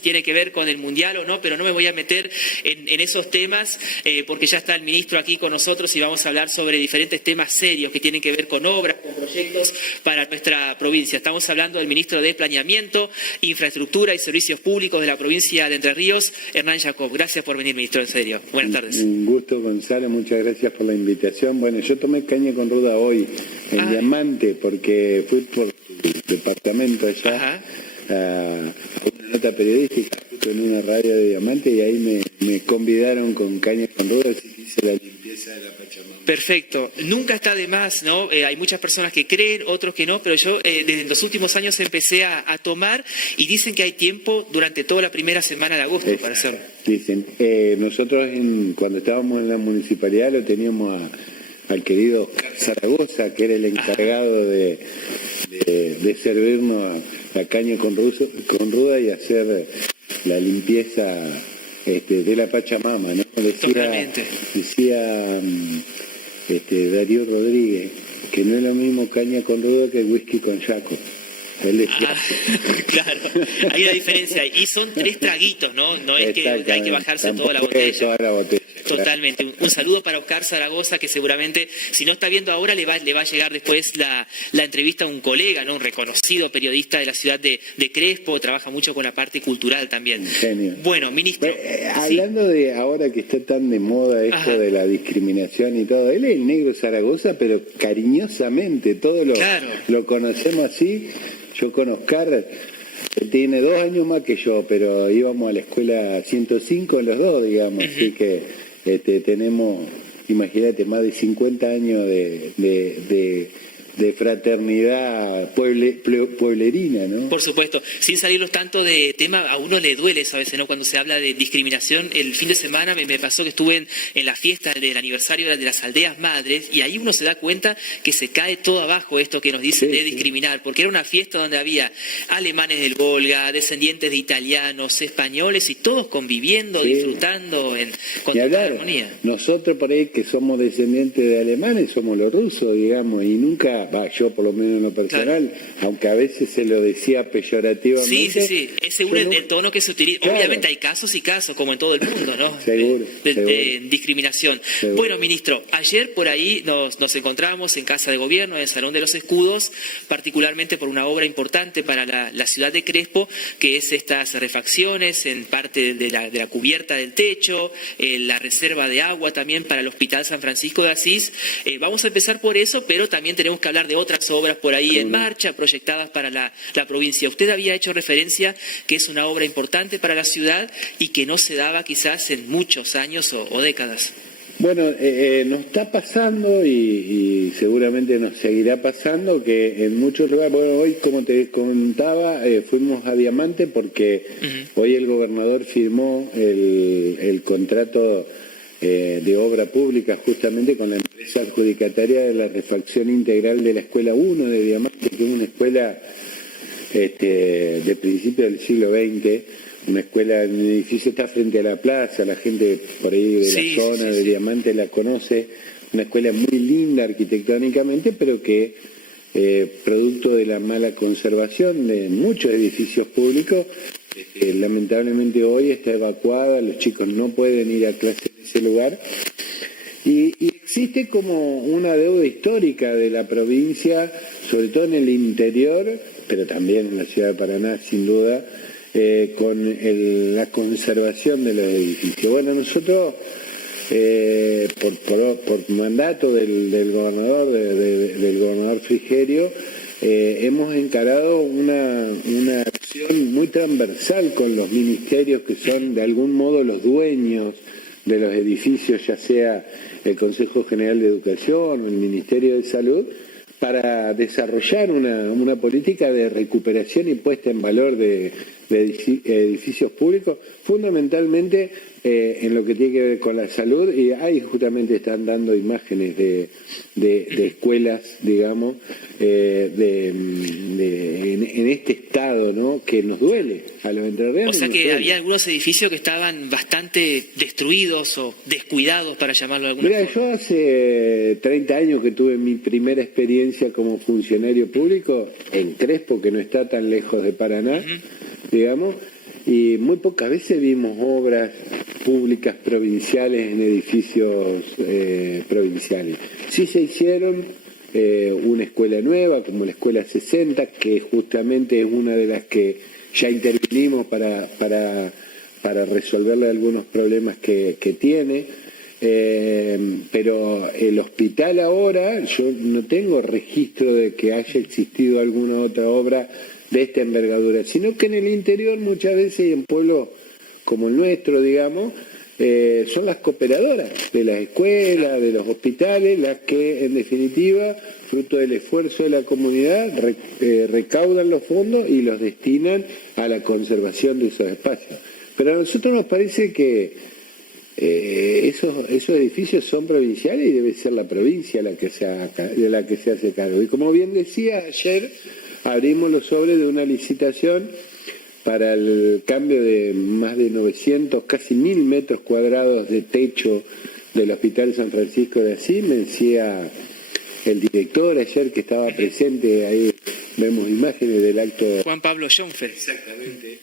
si tiene que ver con el Mundial o no, pero no me voy a meter en esos temas porque ya está el ministro aquí con nosotros y vamos a hablar sobre diferentes temas serios que tienen que ver con obras, con proyectos para nuestra provincia. Estamos hablando del ministro de Planeamiento, Infraestructura y Servicios Públicos de la provincia de Entre Ríos, Hernán Jacob. Gracias por venir, ministro, en serio. Buenas tardes. Un gusto, Gonzalo, muchas gracias por la invitación. Bueno, yo tomé caña con ruda hoy en Diamante porque fui por tu departamento allá a una nota periodística justo en una radio de Diamante y ahí me convidaron con caña con ruda, así que hice la limpieza de la Pachamama. Perfecto. Nunca está de más, ¿no? Hay muchas personas que creen, otros que no, pero yo desde los últimos años empecé a tomar y dicen que hay tiempo durante toda la primera semana de agosto para hacerlo. Dicen. Nosotros cuando estábamos en la municipalidad lo teníamos al querido Oscar Zaragoza, que era el encargado de servirnos la caña con ruda y hacer la limpieza de la Pachamama, ¿no? Decía Darío Rodríguez que no es lo mismo caña con ruda que whisky con Jaco. Claro, hay una diferencia. Y son 3 traguitos, ¿no? No es que hay que bajarse toda la botella. Totalmente. Un saludo para Oscar Zaragoza, que seguramente, si no está viendo ahora, le va a llegar después la entrevista a un colega, ¿no? Un reconocido periodista de la ciudad de Crespo, trabaja mucho con la parte cultural también. Genio. Bueno, ministro. Hablando de ahora que está tan de moda esto de la discriminación y todo, él es el negro Zaragoza, pero cariñosamente, todos lo conocemos así. Yo con Oscar, tiene 2 años más que yo, pero íbamos a la escuela 105 los dos, digamos, así que tenemos, imagínate, más de 50 años de fraternidad pueblerina, ¿no? Por supuesto, sin salirnos tanto de tema, a uno le duele a veces, ¿no? Cuando se habla de discriminación. El fin de semana me pasó que estuve en la fiesta del aniversario de las aldeas madres y ahí uno se da cuenta que se cae todo abajo esto que nos dicen de discriminar, porque era una fiesta donde había alemanes del Volga, descendientes de italianos, españoles y todos conviviendo, disfrutando con toda armonía. Nosotros por ahí que somos descendientes de alemanes somos los rusos, digamos, y nunca... yo por lo menos en lo personal, aunque a veces se lo decía peyorativamente. Sí, es según el tono que se utiliza. Claro. Obviamente hay casos y casos, como en todo el mundo, ¿no? Seguro. De discriminación. Seguro. Bueno, ministro, ayer por ahí nos encontramos en Casa de Gobierno, en el Salón de los Escudos, particularmente por una obra importante para la ciudad de Crespo, que es estas refacciones en parte de la cubierta del techo, la reserva de agua también para el Hospital San Francisco de Asís. Vamos a empezar por eso, pero también tenemos que hablar de otras obras por ahí en marcha, proyectadas para la provincia. Usted había hecho referencia que es una obra importante para la ciudad y que no se daba quizás en muchos años o décadas. Bueno, nos está pasando y seguramente nos seguirá pasando que en muchos lugares, bueno, hoy como te contaba, fuimos a Diamante porque hoy el gobernador firmó el contrato de obra pública justamente con la empresa adjudicataria de la refacción integral de la Escuela 1 de Diamante, que es una escuela de principios del siglo XX, una escuela, el edificio está frente a la plaza, la gente por ahí de la zona de Diamante la conoce, una escuela muy linda arquitectónicamente, pero que producto de la mala conservación de muchos edificios públicos, lamentablemente hoy está evacuada, los chicos no pueden ir a clase en ese lugar y existe como una deuda histórica de la provincia, sobre todo en el interior, pero también en la ciudad de Paraná sin duda, con la conservación de los edificios. Bueno, nosotros por mandato del gobernador, del gobernador Frigerio, hemos encarado una acción muy transversal con los ministerios que son de algún modo los dueños de los edificios, ya sea el Consejo General de Educación o el Ministerio de Salud, para desarrollar una política de recuperación y puesta en valor de edificios públicos, fundamentalmente en lo que tiene que ver con la salud, y ahí justamente están dando imágenes de escuelas, digamos, en este estado, ¿no?, que nos duele a los entrerrianos. O sea que había algunos edificios que estaban bastante destruidos o descuidados, para llamarlo de alguna forma. Yo hace 30 años que tuve mi primera experiencia como funcionario público en Crespo, que no está tan lejos de Paraná, digamos, y muy pocas veces vimos obras públicas provinciales en edificios provinciales. Sí se hicieron una escuela nueva, como la Escuela 60, que justamente es una de las que ya intervinimos para resolverle algunos problemas que tiene. Pero el hospital ahora, yo no tengo registro de que haya existido alguna otra obra de esta envergadura, sino que en el interior muchas veces, y en pueblos como el nuestro, digamos, son las cooperadoras de las escuelas, de los hospitales, las que en definitiva, fruto del esfuerzo de la comunidad, recaudan los fondos y los destinan a la conservación de esos espacios. Pero a nosotros nos parece que esos edificios son provinciales y debe ser la provincia la que se hace cargo. Y como bien decía, ayer abrimos los sobres de una licitación para el cambio de más de 900, casi 1000 metros cuadrados de techo del Hospital San Francisco de Asís. Me decía el director ayer que estaba presente, ahí vemos imágenes del acto. Juan Pablo Schoenfeld. Exactamente.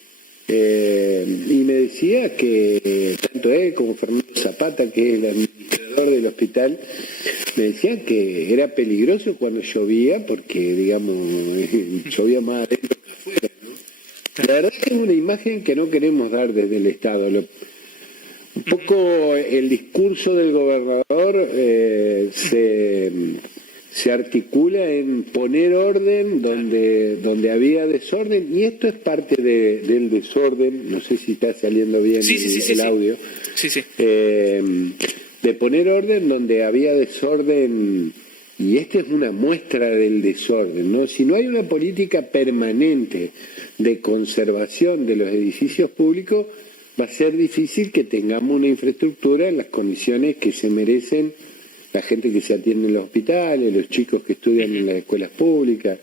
Y me decía que tanto él como Fernando Zapata, que es el administrador del hospital, me decían que era peligroso cuando llovía, porque digamos llovía más adentro que afuera, ¿no? La verdad es que es una imagen que no queremos dar desde el Estado. Un poco el discurso del gobernador se articula en poner orden donde había desorden, y esto es parte del desorden. No sé si está saliendo bien el audio. Sí. De poner orden donde había desorden, y esta es una muestra del desorden, ¿no? Si no hay una política permanente de conservación de los edificios públicos, va a ser difícil que tengamos una infraestructura en las condiciones que se merecen la gente que se atiende en los hospitales, los chicos que estudian en las escuelas públicas,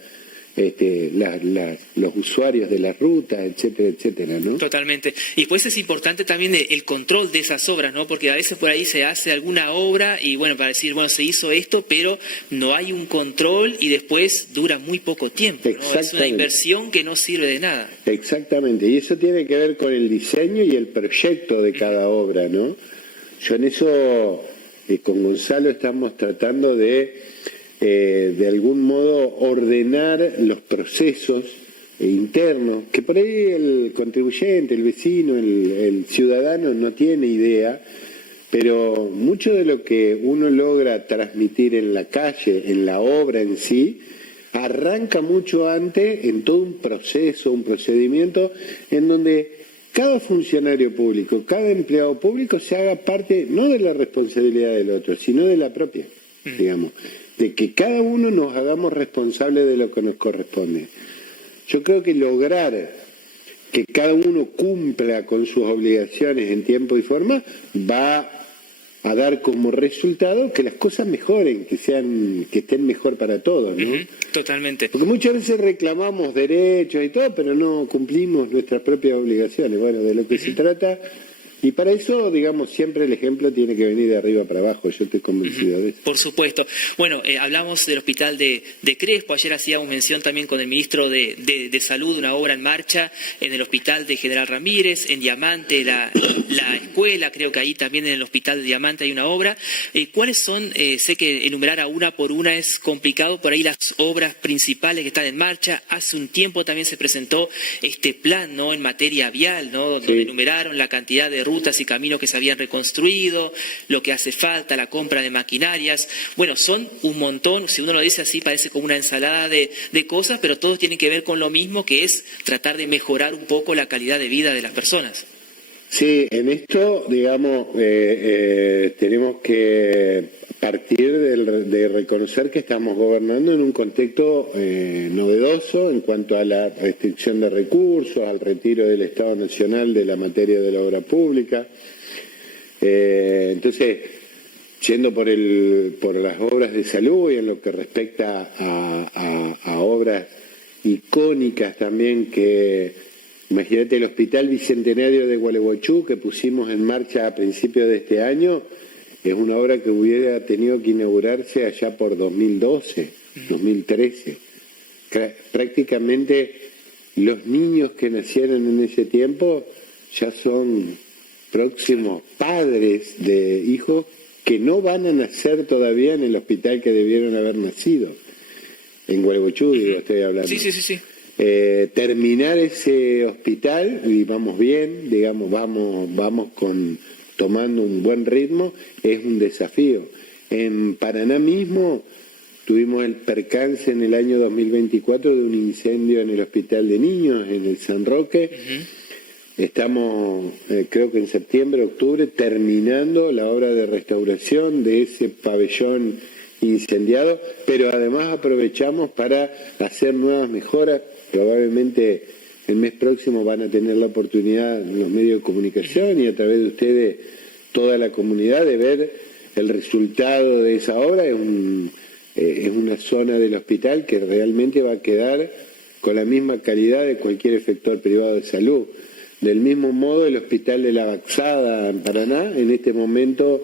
los usuarios de las rutas, etcétera, etcétera, ¿no? Totalmente. Y pues es importante también el control de esas obras, ¿no? Porque a veces por ahí se hace alguna obra y bueno, para decir, bueno, se hizo esto, pero no hay un control y después dura muy poco tiempo, ¿no? Es una inversión que no sirve de nada. Exactamente. Y eso tiene que ver con el diseño y el proyecto de cada obra, ¿no? Yo en eso, con Gonzalo estamos tratando de algún modo ordenar los procesos internos, que por ahí el contribuyente, el vecino, el ciudadano no tiene idea, pero mucho de lo que uno logra transmitir en la calle, en la obra en sí, arranca mucho antes en todo un proceso, un procedimiento en donde cada funcionario público, cada empleado público se haga parte no de la responsabilidad del otro, sino de la propia, digamos, de que cada uno nos hagamos responsables de lo que nos corresponde. Yo creo que lograr que cada uno cumpla con sus obligaciones en tiempo y forma va a dar como resultado que las cosas mejoren, que estén mejor para todos, ¿no? Totalmente. Porque muchas veces reclamamos derechos y todo, pero no cumplimos nuestras propias obligaciones. Bueno, de lo que se trata. Y para eso, digamos, siempre el ejemplo tiene que venir de arriba para abajo. Yo estoy convencido de eso. Por supuesto. Bueno, hablamos del hospital de Crespo. Ayer hacíamos mención también con el ministro de Salud, una obra en marcha en el hospital de General Ramírez, en Diamante, la escuela. Creo que ahí también en el hospital de Diamante hay una obra. ¿Cuáles son? Sé que enumerar a una por una es complicado. Por ahí las obras principales que están en marcha. Hace un tiempo también se presentó este plan, ¿no?, en materia vial, ¿no?, donde enumeraron la cantidad de rutas y caminos que se habían reconstruido, lo que hace falta, la compra de maquinarias. Bueno, son un montón, si uno lo dice así parece como una ensalada de cosas, pero todos tienen que ver con lo mismo, que es tratar de mejorar un poco la calidad de vida de las personas. Sí, en esto, digamos, tenemos que partir de reconocer que estamos gobernando en un contexto novedoso en cuanto a la restricción de recursos, al retiro del Estado Nacional de la materia de la obra pública. Entonces, yendo por las obras de salud y en lo que respecta a obras icónicas también que... Imagínate el Hospital Bicentenario de Gualeguaychú, que pusimos en marcha a principios de este año, es una obra que hubiera tenido que inaugurarse allá por 2012, 2013. Prácticamente los niños que nacieron en ese tiempo ya son próximos padres de hijos que no van a nacer todavía en el hospital que debieron haber nacido. En Huelgochú, estoy hablando. Sí. Terminar ese hospital, y vamos bien, digamos, vamos tomando un buen ritmo, es un desafío. En Paraná mismo tuvimos el percance en el año 2024 de un incendio en el hospital de niños, en el San Roque. Estamos, creo que en septiembre, octubre, terminando la obra de restauración de ese pabellón incendiado, pero además aprovechamos para hacer nuevas mejoras. Probablemente el mes próximo van a tener la oportunidad en los medios de comunicación y a través de ustedes toda la comunidad de ver el resultado de esa obra. Es una zona del hospital que realmente va a quedar con la misma calidad de cualquier efector privado de salud. Del mismo modo, el hospital de La Baxada en Paraná, en este momento,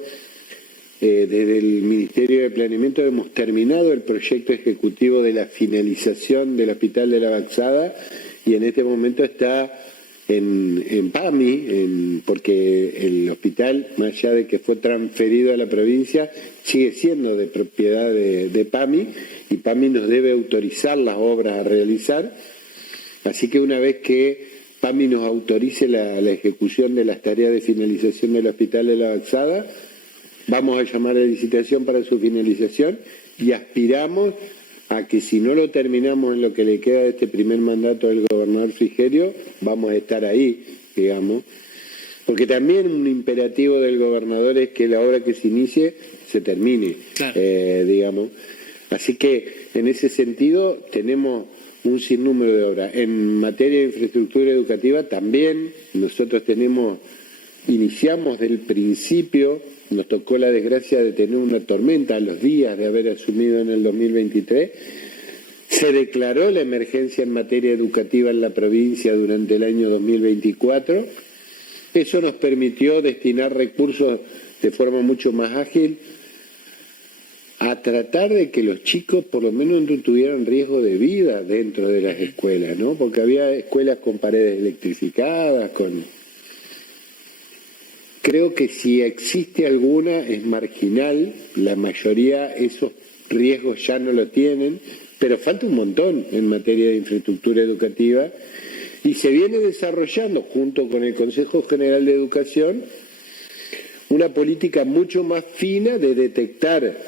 desde el Ministerio de Planeamiento hemos terminado el proyecto ejecutivo de la finalización del hospital de La Baxada y en este momento está en PAMI, porque el hospital, más allá de que fue transferido a la provincia, sigue siendo de propiedad de PAMI y PAMI nos debe autorizar las obras a realizar. Así que una vez que PAMI nos autorice la ejecución de las tareas de finalización del hospital de La Baxada, vamos a llamar a licitación para su finalización y aspiramos a que si no lo terminamos en lo que le queda de este primer mandato del gobernador Frigerio, vamos a estar ahí, digamos. Porque también un imperativo del gobernador es que la obra que se inicie se termine, claro. Digamos. Así que en ese sentido tenemos un sinnúmero de obras. En materia de infraestructura educativa también nosotros iniciamos del principio. Nos tocó la desgracia de tener una tormenta a los días de haber asumido en el 2023. Se declaró la emergencia en materia educativa en la provincia durante el año 2024. Eso nos permitió destinar recursos de forma mucho más ágil a tratar de que los chicos por lo menos no tuvieran riesgo de vida dentro de las escuelas, ¿no? Porque había escuelas con paredes electrificadas, Creo que si existe alguna es marginal, la mayoría esos riesgos ya no lo tienen, pero falta un montón en materia de infraestructura educativa y se viene desarrollando junto con el Consejo General de Educación una política mucho más fina de detectar,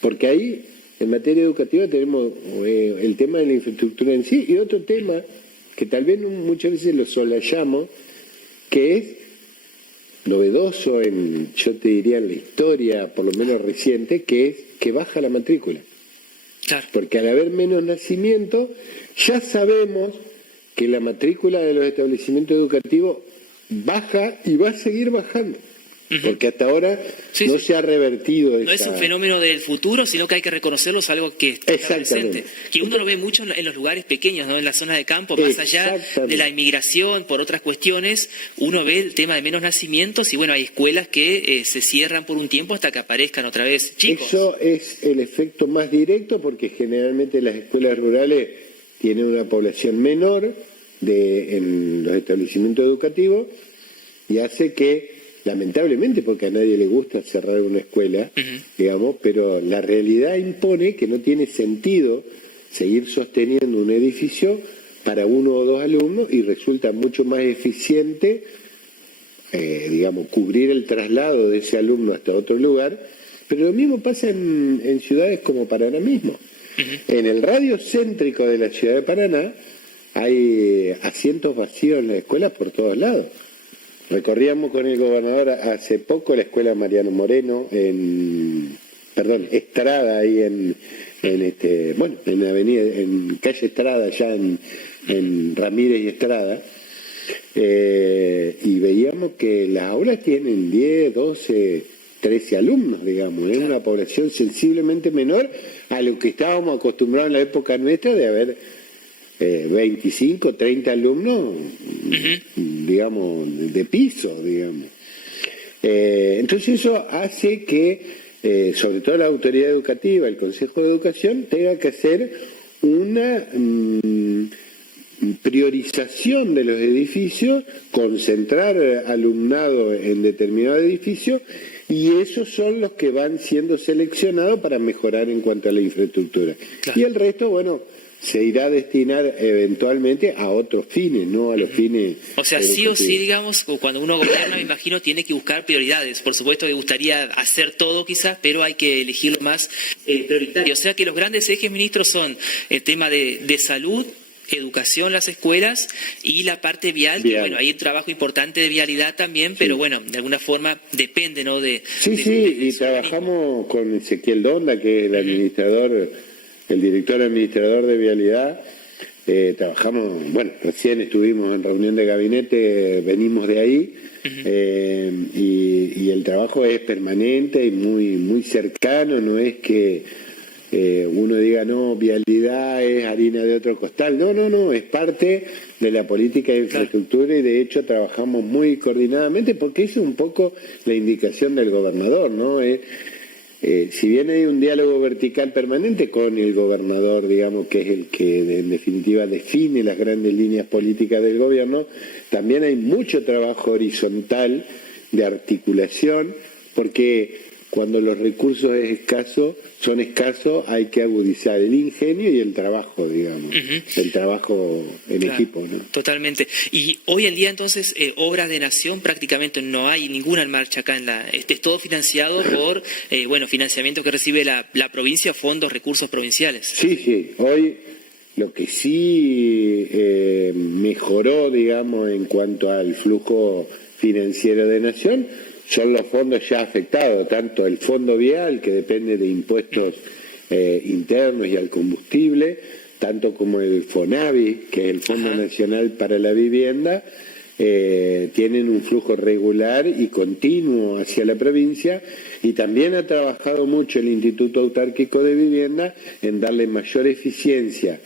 porque ahí en materia educativa tenemos el tema de la infraestructura en sí y otro tema que tal vez muchas veces lo solayamos, que es novedoso yo te diría en la historia, por lo menos reciente, que es que baja la matrícula. Claro. Porque al haber menos nacimientos, ya sabemos que la matrícula de los establecimientos educativos baja y va a seguir bajando. Porque hasta ahora no se ha revertido. No es un fenómeno del futuro, sino que hay que reconocerlo, es algo que está presente. Que uno lo ve mucho en los lugares pequeños, ¿no? En las zonas de campo, más allá de la inmigración, por otras cuestiones, uno ve el tema de menos nacimientos y bueno, hay escuelas que se cierran por un tiempo hasta que aparezcan otra vez chicos. Eso es el efecto más directo porque generalmente las escuelas rurales tienen una población menor en los establecimientos educativos y hace que lamentablemente, porque a nadie le gusta cerrar una escuela, digamos, pero la realidad impone que no tiene sentido seguir sosteniendo un edificio para 1 o 2 alumnos y resulta mucho más eficiente, digamos, cubrir el traslado de ese alumno hasta otro lugar, pero lo mismo pasa en ciudades como Paraná mismo. En el radio céntrico de la ciudad de Paraná hay asientos vacíos en las escuelas por todos lados. Recorríamos con el gobernador hace poco la escuela Mariano Moreno, Estrada, ahí en calle Estrada, allá en Ramírez y Estrada, y veíamos que las aulas tienen 10, 12, 13 alumnos, digamos, es una población sensiblemente menor a lo que estábamos acostumbrados en la época nuestra de haber 25, 30 alumnos, digamos, de piso, digamos. Entonces eso hace que, sobre todo la autoridad educativa, el Consejo de Educación, tenga que hacer una priorización de los edificios, concentrar alumnado en determinado edificio, y esos son los que van siendo seleccionados para mejorar en cuanto a la infraestructura. Claro. Y el resto, bueno, se irá a destinar eventualmente a otros fines, no a los fines... O sea, sí o sí, digamos, cuando uno gobierna, me imagino, tiene que buscar prioridades. Por supuesto que gustaría hacer todo quizás, pero hay que elegir lo más prioritario. O sea que los grandes ejes, ministro, son el tema de salud, educación, las escuelas, y la parte vial, que bueno, hay un trabajo importante de vialidad también, pero bueno, de alguna forma depende, ¿no? Y trabajamos con Ezequiel Donda, que es el administrador, el director administrador de vialidad. Trabajamos, bueno, recién estuvimos en reunión de gabinete, venimos de ahí, y el trabajo es permanente y muy cercano, no es que uno diga, no, vialidad es harina de otro costal. No, es parte de la política de infraestructura, y de hecho trabajamos muy coordinadamente, porque eso es un poco la indicación del gobernador, ¿no? Si bien hay un diálogo vertical permanente con el gobernador, digamos, que es el que en definitiva define las grandes líneas políticas del gobierno, también hay mucho trabajo horizontal de articulación, porque cuando los recursos son escasos, hay que agudizar el ingenio y el trabajo, digamos, el trabajo en equipo, ¿no? Totalmente. Y hoy en día, entonces, obras de nación prácticamente no hay ninguna en marcha acá es todo financiado por, financiamiento que recibe la provincia, fondos, recursos provinciales. Sí. Hoy lo que sí mejoró, digamos, en cuanto al flujo financiero de nación, son los fondos ya afectados, tanto el fondo vial, que depende de impuestos internos y al combustible, tanto como el FONAVI, que es el Fondo Nacional para la Vivienda, tienen un flujo regular y continuo hacia la provincia, y también ha trabajado mucho el Instituto Autárquico de Vivienda en darle mayor eficiencia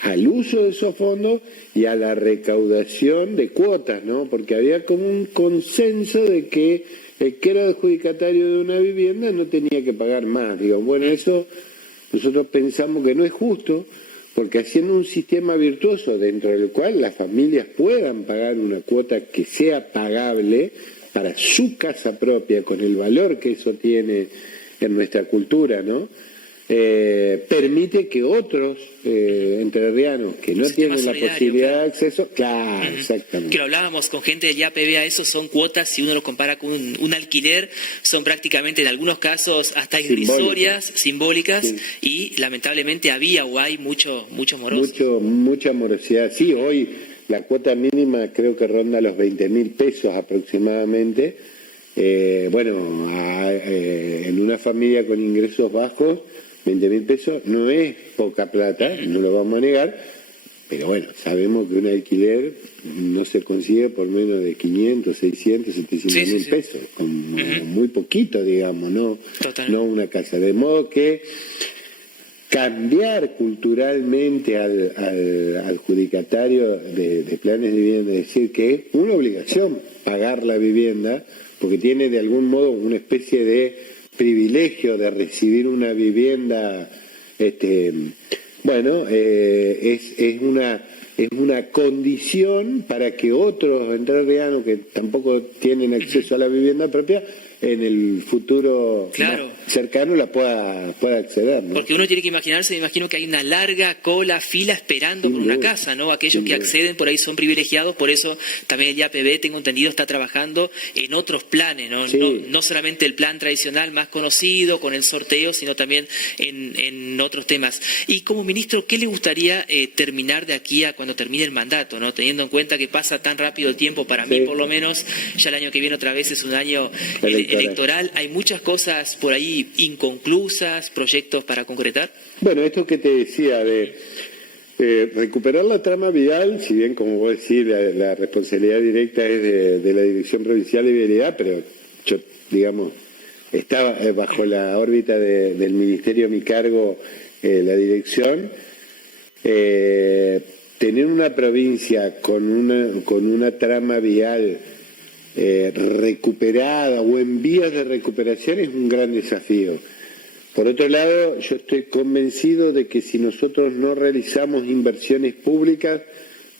al uso de esos fondos y a la recaudación de cuotas, ¿no? Porque había como un consenso de que el que era adjudicatario de una vivienda no tenía que pagar más. Digo, bueno, eso nosotros pensamos que no es justo, porque haciendo un sistema virtuoso dentro del cual las familias puedan pagar una cuota que sea pagable para su casa propia, con el valor que eso tiene en nuestra cultura, ¿no? Permite que otros entrerrianos que no tienen la posibilidad de acceso, exactamente. Que lo hablábamos con gente del IAPB, a eso son cuotas, si uno lo compara con un alquiler, son prácticamente en algunos casos hasta irrisorias, simbólicas, y lamentablemente había o hay mucho moroso. Mucha morosidad. Sí, hoy la cuota mínima creo que ronda los 20.000 pesos aproximadamente. En una familia con ingresos bajos, 20.000 pesos no es poca plata, no lo vamos a negar, pero bueno, sabemos que un alquiler no se consigue por menos de 500, 600, 700.000 pesos, con muy poquito, digamos, no una casa. De modo que cambiar culturalmente al adjudicatario de planes de vivienda, es decir, que es una obligación pagar la vivienda, porque tiene de algún modo una especie de privilegio de recibir una vivienda, es una condición para que otros entrerrianos que tampoco tienen acceso a la vivienda propia, en el futuro cercano la pueda acceder, ¿no? Porque uno tiene que imaginarse, me imagino que hay una larga fila esperando por una casa, ¿no? Aquellos que acceden por ahí son privilegiados, por eso también el IAPB, tengo entendido, está trabajando en otros planes, ¿no? No solamente el plan tradicional más conocido con el sorteo, sino también en otros temas. Y como ministro, ¿qué le gustaría terminar de aquí a cuando termine el mandato, ¿no? Teniendo en cuenta que pasa tan rápido el tiempo, para mí por lo menos, ya el año que viene otra vez es un año electoral, hay muchas cosas por ahí inconclusas, proyectos para concretar. Bueno, esto que te decía de recuperar la trama vial, si bien como vos decís la responsabilidad directa es de la Dirección Provincial de Vialidad, pero yo, digamos, está bajo la órbita del Ministerio a mi cargo la dirección. Tener una provincia con una trama vial recuperada o en vías de recuperación es un gran desafío. Por otro lado, yo estoy convencido de que si nosotros no realizamos inversiones públicas,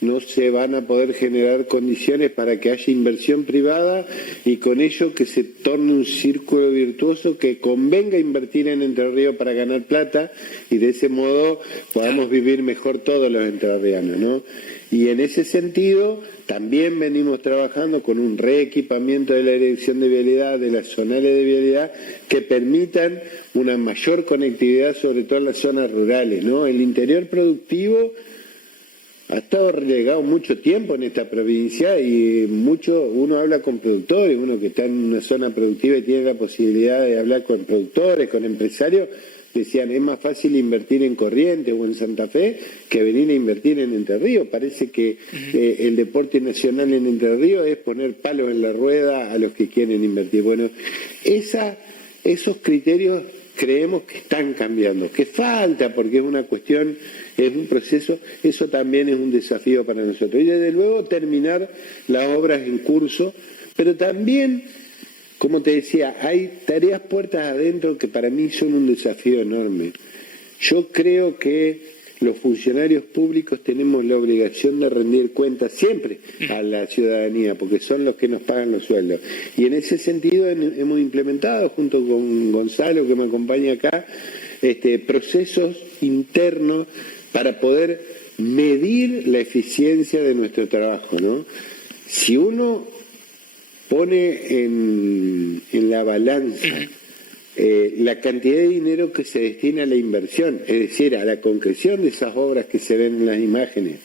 no se van a poder generar condiciones para que haya inversión privada y con ello que se torne un círculo virtuoso que convenga invertir en Entre Ríos para ganar plata y de ese modo podamos vivir mejor todos los entrerrianos, ¿no? Y en ese sentido también venimos trabajando con un reequipamiento de la dirección de vialidad, de las zonales de vialidad, que permitan una mayor conectividad, sobre todo en las zonas rurales, ¿no? El interior productivo ha estado relegado mucho tiempo en esta provincia y uno habla con productores, uno que está en una zona productiva y tiene la posibilidad de hablar con productores, con empresarios, decían es más fácil invertir en Corrientes o en Santa Fe que venir a invertir en Entre Ríos. Parece que el deporte nacional en Entre Ríos es poner palos en la rueda a los que quieren invertir. Bueno, esos criterios creemos que están cambiando, que falta porque es una cuestión, es un proceso, eso también es un desafío para nosotros. Y desde luego terminar las obras en curso, pero también, como te decía, hay tareas puertas adentro que para mí son un desafío enorme. Yo creo que los funcionarios públicos tenemos la obligación de rendir cuentas siempre a la ciudadanía, porque son los que nos pagan los sueldos. Y en ese sentido hemos implementado, junto con Gonzalo, que me acompaña acá, procesos internos para poder medir la eficiencia de nuestro trabajo, ¿no? Si uno pone en la balanza la cantidad de dinero que se destina a la inversión, es decir, a la concreción de esas obras que se ven en las imágenes,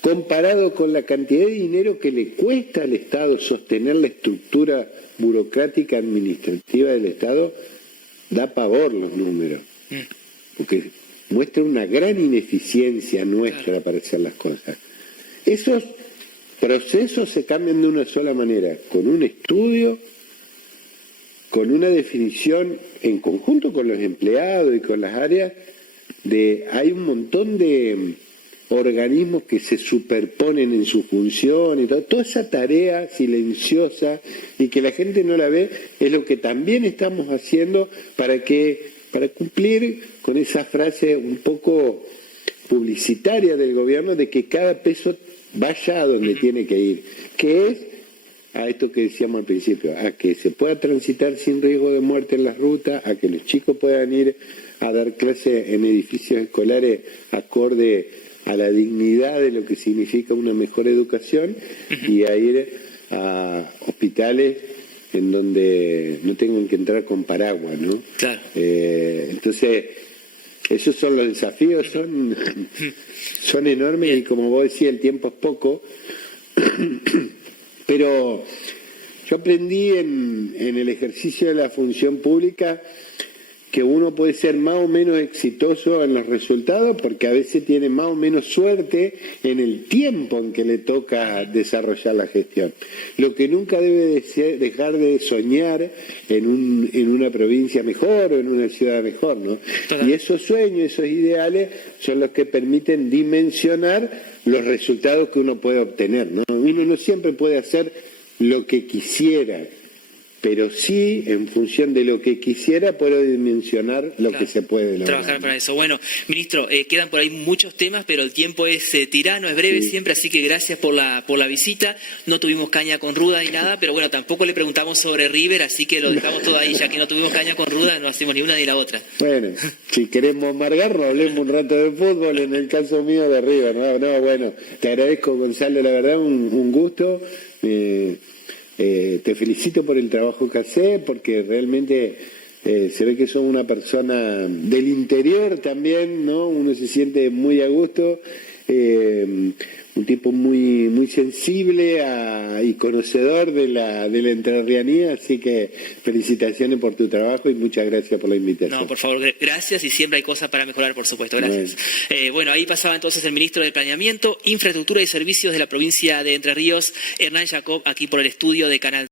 comparado con la cantidad de dinero que le cuesta al Estado sostener la estructura burocrática administrativa del Estado, da pavor los números, porque muestra una gran ineficiencia nuestra para hacer las cosas. Esos procesos se cambian de una sola manera, con un estudio, con una definición en conjunto con los empleados y con las áreas, hay un montón de organismos que se superponen en su función y toda esa tarea silenciosa y que la gente no la ve, es lo que también estamos haciendo para cumplir con esa frase un poco publicitaria del gobierno de que cada peso vaya a donde tiene que ir, que es a esto que decíamos al principio, a que se pueda transitar sin riesgo de muerte en las rutas, a que los chicos puedan ir a dar clases en edificios escolares acorde a la dignidad de lo que significa una mejor educación y a ir a hospitales en donde no tengan que entrar con paraguas, ¿no? Claro. Entonces, esos son los desafíos, son enormes y como vos decías, el tiempo es poco. Pero yo aprendí en el ejercicio de la función pública que uno puede ser más o menos exitoso en los resultados porque a veces tiene más o menos suerte en el tiempo en que le toca desarrollar la gestión. Lo que nunca debe dejar de soñar en una provincia mejor o en una ciudad mejor, ¿no? Y esos sueños, esos ideales son los que permiten dimensionar los resultados que uno puede obtener, ¿no? Uno no siempre puede hacer lo que quisiera, pero sí, en función de lo que quisiera, puedo dimensionar lo que se puede lograr. Trabajar para eso. Bueno, ministro, quedan por ahí muchos temas, pero el tiempo es tirano, es breve siempre, así que gracias por la visita. No tuvimos caña con Ruda ni nada, pero bueno, tampoco le preguntamos sobre River, así que lo dejamos todo ahí, ya que no tuvimos caña con Ruda, no hacemos ni una ni la otra. Bueno, si queremos amargarnos, hablemos un rato de fútbol, en el caso mío de River. No, bueno, te agradezco, Gonzalo, la verdad, un gusto. Te felicito por el trabajo que haces, porque realmente se ve que sos una persona del interior también, ¿no? Uno se siente muy a gusto, un tipo muy muy sensible y conocedor de la entrerrianía, así que felicitaciones por tu trabajo y muchas gracias por la invitación. No, por favor, gracias, y siempre hay cosas para mejorar, por supuesto, gracias. Bueno, ahí pasaba entonces el ministro de Planeamiento, Infraestructura y Servicios de la provincia de Entre Ríos, Hernán Jacob, aquí por el estudio de Canal